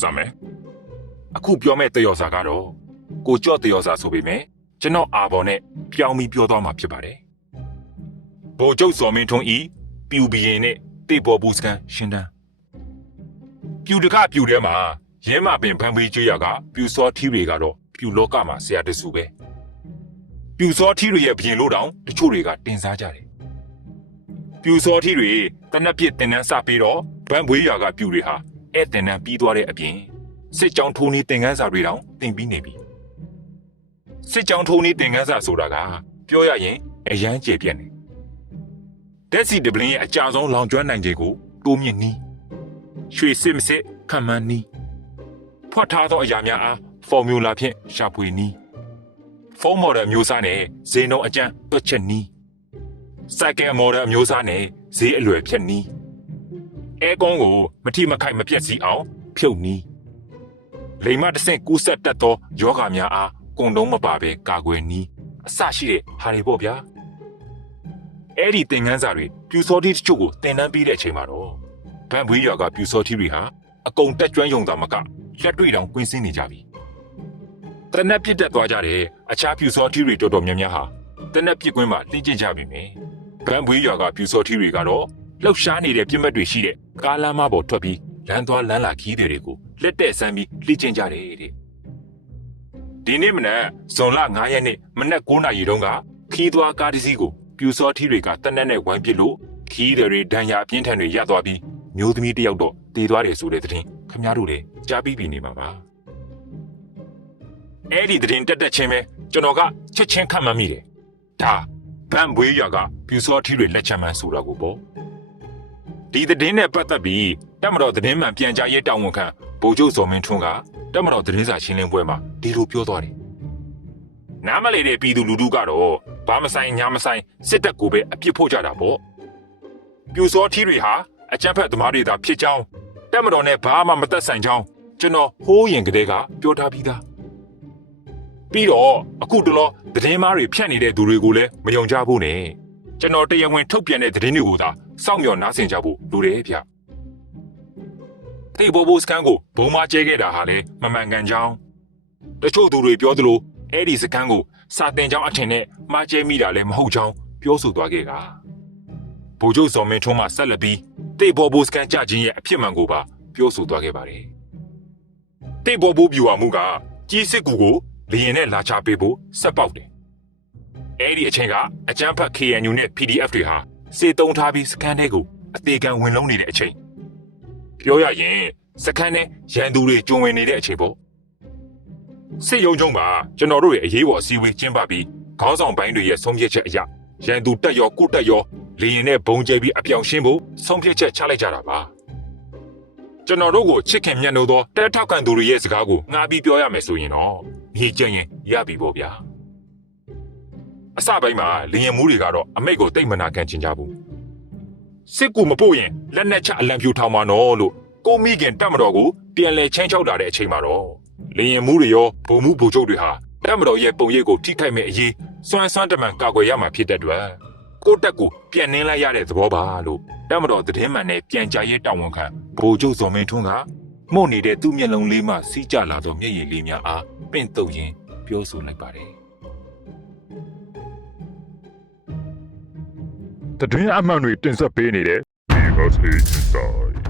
စမယ်အခုပြောမဲ့တယောစာကတော့ကိုကြော့တယောစာဆိုပေမဲ့ကျွန်တော်အာဘော်နဲ့ပြောင်းပြီးပြောသွားမှာဖြစ်ပါတယ်ဗိုလ်ချုပ်စော်မင်းထွန်းဤပြူဘီရင်နဲ့တေပေါ်ဘူးစကန်ရှင်းတန်းပြူတကပြူထဲမှာရဲမပင်ဖန်ပေးကျွေးရကပြူစောထီတွေကတော့ပြူလောကမှာဆရာတစုပဲပြူစောထီတွေရဲ့ဘရင်လို့တောင်တချို့တွေကတင်စားကြတယ်ပြူစောထီတွေတနက်ပြစ်တင်နန်းစပြီးတော့ဗန်ဘွေးရွာကပြူတွေဟာ ဧည့်တင်နန်းပြီးသွားတဲ့အပြင်စစ်ကြောင်းထိုးနေတင်ကန်းစာတွေတောင်တင်ပြီးနေပြီစစ်ကြောင်းထိုးနေတင်ကန်းစာဆိုတာကပြောရရင်အရန်ကျေပြက်နေတက်စီဒပလင်းရဲ့အကြဆုံးလောင်ကျွမ်းနိုင်ခြေကိုတိုးမြင့်နီးရွှေစစ်မစစ်ခံမှန်းနီးဖွက်ထားသောအရာများအားဖော်မြူလာဖြင့်ရှာဖွေနီးဖုန်းမော်ဒယ်မျိုးစားနဲ့ဈေးနှုန်းအကျန်းတွက်ချက်နီးစိုက်ကယ်မော်ဒယ်မျိုးစားနဲ့ဈေးအလွယ်ဖြတ်နီး အဲကွန်ကိုမထိမခိုက်မပြက်စီအောင် ဖြုတ်နီးလိမ်မတစ်ဆင့်ကူးဆက်တတ်သောယောဂများအားကုံတုံးမပါဘဲကာကွယ်နီးအစရှိတဲ့ဟာတွေပေါ့ဗျာအဲ့ဒီသင်ငန်းစာတွေပြူစောတိတချို့ကိုသင်တန်းပေးတဲ့အချိန်မှာတော့ဗန်ဘွေးရွာကပြူစောတိတွေဟာအကုန်တက်ကျွမ်းယုံတာမကလက်တွေ့တောင်ကွင်းစင်းနေကြပြီတနက်ပြစ်တက်သွားကြတဲ့အခြားပြူစောတိတွေတော်တော်များများဟာတနက်ပြစ်ကွင်းမှာတင်းကျပ်ကြပြီမယ်ဗန်ဘွေးရွာကပြူစောတိတွေကတော့ လှောက်ရှားနေတဲ့ပြစ်မှတ်တွေရှိတဲ့ကားလမ်းမပေါ်ထွက်ပြီးလမ်းသွားလမ်းလာခီးတွေကိုလက်တဲ့ဆန်းပြီးလှိကျင်ကြတယ်တဲ့ဒီနေ့မနက်ဇွန်လ9ရက်နေ့မနက်9နာရီတုန်းကခီးသွားကားတစ်စီးကိုပြူစောထီတွေကတနက်နဲ့ဝိုင်းပစ်လို့ခီးတွေဒဏ်ရာအပြင်းထန်တွေရသွားပြီးမျိုးသမီးတစ်ယောက်တော့တည်သွားတယ်ဆိုတဲ့သတင်းခမ ्या တို့လည်းကြားပြီးပြီနေမှာပါအဲ့ဒီသတင်းတက်တက်ချင်းပဲကျွန်တော်ကချက်ချင်းခတ်မှန်းမိတယ်ဒါဗန်ဘွေးရွာကပြူစောထီတွေလက်ချက်မှန်းဆိုတာကိုပေါ့ ဒီသတင်းနဲ့ပတ်သက်ပြီးတက်မတော်သတင်းမှန်ပြန်ကြားရေးတာဝန်ခံဗိုလ်ချုပ်စော်မင်းထွန်းကတက်မတော်သတင်းစာရှင်းလင်းပွဲမှာဒီလိုပြောသွားတယ်။နားမလည်တဲ့ပြည်သူလူထုကတော့ဘာမဆိုင်ညာမဆိုင်စစ်တပ်ကိုပဲအပြစ်ဖို့ကြတာပေါ့။ပြူစောထီတွေဟာအကြမ်းဖက်သမားတွေသာဖြစ်ကြောင်းတက်မတော်နဲ့ဘာမှမသက်ဆိုင်ကြောင်းကျွန်တော်ဟိုးရင်ကလေးကပြောထားပြီးသား။ပြီးတော့အခုတလောသတင်းမားတွေဖြတ်နေတဲ့သူတွေကိုလည်းမယုံကြဘူးနဲ့။ ကျွန်တော်တရားဝင်ထုတ်ပြန်တဲ့သတင်းတွေကိုသာစောင့်မျှော်နားဆင်ကြဖို့လိုတယ်ဗျ။တိတ်ဘောဘောစကန်ကိုဘုံမကျဲခဲ့တာဟာလေမမှန်ကန်ကြောင်းတချို့သူတွေပြောသလိုအဲ့ဒီစကန်ကိုစာတင်ကြောင်းအထင်နဲ့မှားကျဲမိတာလည်းမဟုတ်ကြောင်းပြောဆိုသွားခဲ့တာဗိုလ်ချုပ်စော်မင်းထွန်းမှဆက်လက်ပြီးတိတ်ဘောဘောစကန်ကြခြင်းရဲ့အဖြစ်မှန်ကိုပါပြောဆိုသွားခဲ့ပါတယ်တိတ်ဘောဘောပြူဝမှုကကြီးစစ်ကူကိုလေရင်နဲ့လာချပေးဖို့ဆက်ပေါက်တယ် အဲ့ဒီအချိန်ကအကြမ်းဖက် KNU နဲ့ PDF တွေဟာစေတုံထားပြီးစကန်တွေကိုအသေးခံဝင်လုံးနေတဲ့အချိန်ပြောရရင်စခန်းနဲ့ရန်သူတွေကြုံဝင်နေတဲ့အချိန်ပေါ့စစ်ရုံးချုပ်မှာကျွန်တော်တို့ရဲ့အရေးပေါ်အစည်းအဝေးကျင်းပပြီးခေါင်းဆောင်ပိုင်းတွေရဲ့ဆုံးဖြတ်ချက်အရရန်သူတက်ရောကုတက်ရောလေရင်နဲ့ဘုံကျဲပြီးအပြောင်ရှင်းဖို့ဆုံးဖြတ်ချက်ချလိုက်ကြတာပါကျွန်တော်တို့ကိုချစ်ခင်မြတ်နိုးသောတဲထောက်ခံသူတွေရဲ့စကားကိုငှားပြီးပြောရမယ်ဆိုရင်တော့မြေကျရင်ရပြီပေါ့ဗျာ အစပိုင်းမှာလေရင်မူးတွေကတော့အမိတ်ကိုတိတ်မနာခံချင်ကြဘူးစစ်ကူမပို့ရင်လက်နက်ချအလံဖြူထောင်ပါနော်လို့ကိုမိခင်တက်မတော်ကိုပြန်လဲချင်းချောက်လာတဲ့အချိန်မှာတော့လေရင်မှုတွေရောဗိုလ်မှုဗိုလ်ချုပ်တွေဟာတက်မတော်ရဲ့ပုံရိပ်ကိုထိခိုက်မဲ့အရေးစွမ်းစွမ်းတမန်ကာကွယ်ရမှာဖြစ်တဲ့အတွက်ကိုတက်ကိုပြန်နှင်းလိုက်ရတဲ့သဘောပါလို့တက်မတော်သတင်းမှန်နဲ့ပြန်ကြားရေးတာဝန်ခံဗိုလ်ချုပ်ဇော်မင်းထွန်းကမှုတ်နေတဲ့သူ့မျက်လုံးလေးမှစီးကျလာသောမျက်ရည်လေးများအားပင့်တုပ်ရင်းပြောဆိုလိုက်ပါတယ် တတွင်းအမှန်တွေတင်ဆက်ပေးနေတဲ့ Because Inside